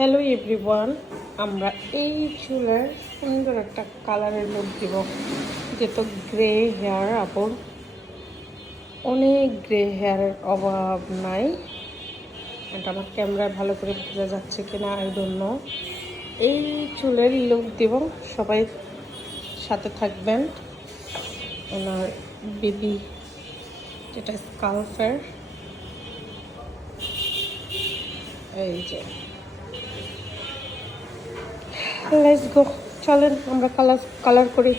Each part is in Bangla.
হ্যালো এভরিওয়ান, আমরা এই চুলের সুন্দর একটা কালারের লুক দিব। যেহেতু গ্রে হেয়ার, আপুর অনেক গ্রে হেয়ারের অভাব নাই। এটা আমার ক্যামেরায় ভালো করে বোঝা যাচ্ছে কিনা আই ডোন্ট নো। এই চুলের লুক দিব, সবাই সাথে থাকবেন। ওনার বেবি যেটা স্কাল্পের, এই যে লেটস গো, চলেন আমরা কালার করি।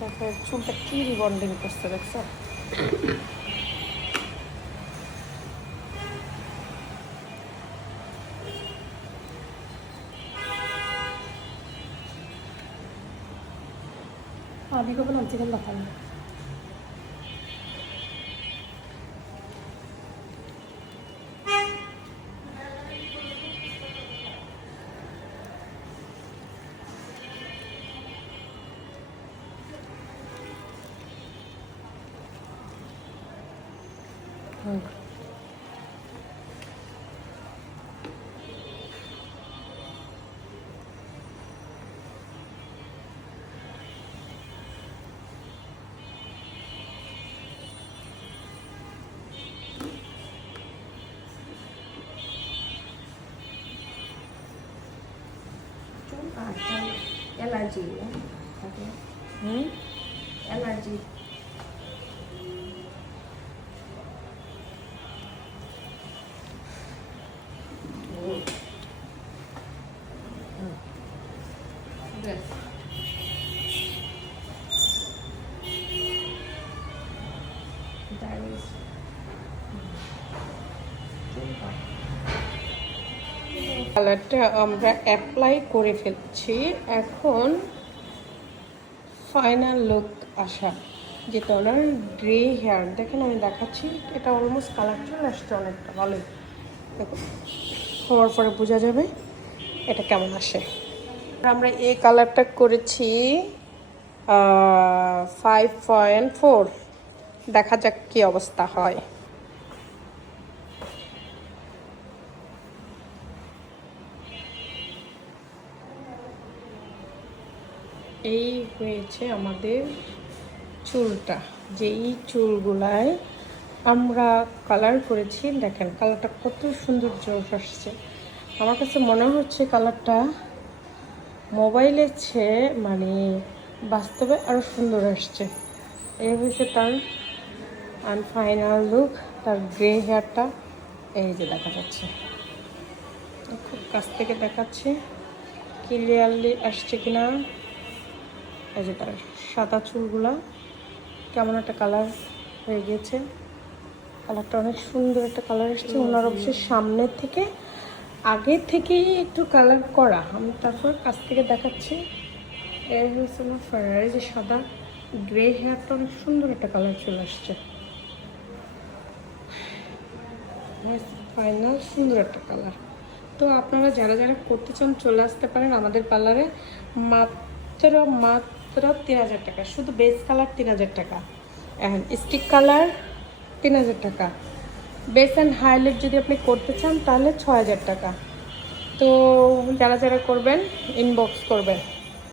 দেখো চুলটা কি রিবন্ডিং করছে, দেখছো? Abi ko pa lang sila lakan. Allergy ya. Okay. Allergy. Yes. That is. কালারটা আমরা অ্যাপ্লাই করে ফেলছি। এখন ফাইনাল লুক আসা, যেটা ওনার গ্রে হেয়ার। দেখেন আমি দেখাচ্ছি, এটা অলমোস্ট কালার চলে আসছে অনেকটা ভালোই। দেখো হওয়ার পরে বোঝা যাবে এটা কেমন আসে। আমরা এই কালারটা করেছি 5.4। দেখা যাক কি অবস্থা হয়। এই হয়েছে আমাদের চুলটা। যেই চুলগুলায় আমরা কালার করেছি, দেখেন কালারটা কত সুন্দর জোশ আসছে। আমার কাছে মনে হচ্ছে কালারটা মোবাইলের চেয়ে মানে বাস্তবে আরও সুন্দর আসছে। এই হয়েছে তার ফাইনাল লুক। তার গ্রে হেয়ারটা এই যে দেখা যাচ্ছে, খুব কাছ থেকে দেখাচ্ছে ক্লিয়ারলি আসছে কিনা। এই যে তার সাদা চুলগুলা কেমন একটা কালার হয়ে গিয়েছে। কালারটা অনেক সুন্দর একটা কালার এসছে। ওনার অবশ্যই সামনের থেকে আগে থেকেই একটু কালার করা। আমি তারপর কাছ থেকে দেখাচ্ছি। এই হচ্ছে আমার ফারারে যে সাদা গ্রে হেয়ারটা, অনেক সুন্দর একটা কালার চলে আসছে। ফাইনাল সুন্দর একটা কালার। তো আপনারা যারা যারা করতে চান চলে আসতে পারেন আমাদের পার্লারে। মাত্র 3000 টাকা, শুধু বেস কালার 3000 টাকা, অ্যান্ড স্টিক কালার 3000 টাকা। বেস অ্যান্ড হাইলাইট যদি আপনি করতে চান তাহলে 6000 টাকা। তো যারা যারা করবেন ইনবক্স করবেন।